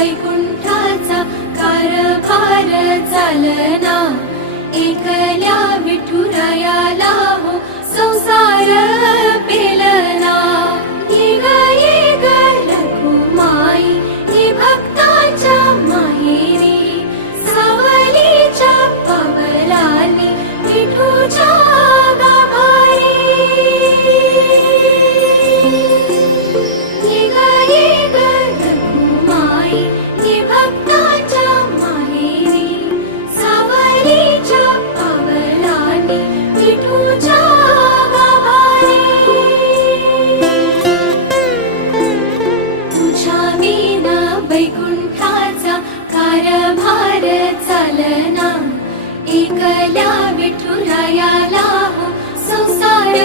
वैकुंठाचा कारभार चालना, एकल्या विठुरायाला हो संसार पेलना। ये ग रखुमाई ही भक्ताच्या माहेरी, सावलीच्या पावलांनी विठूच्या गाभारी। ये ग रखुमाई ही भक्ताच्या माहेरी, सावलीच्या पावलांनी विठूच्या गाभारी। तुझ्या विना वैकुंठाचा कारभार चालना, एकल्या विठुरायाला हो संसार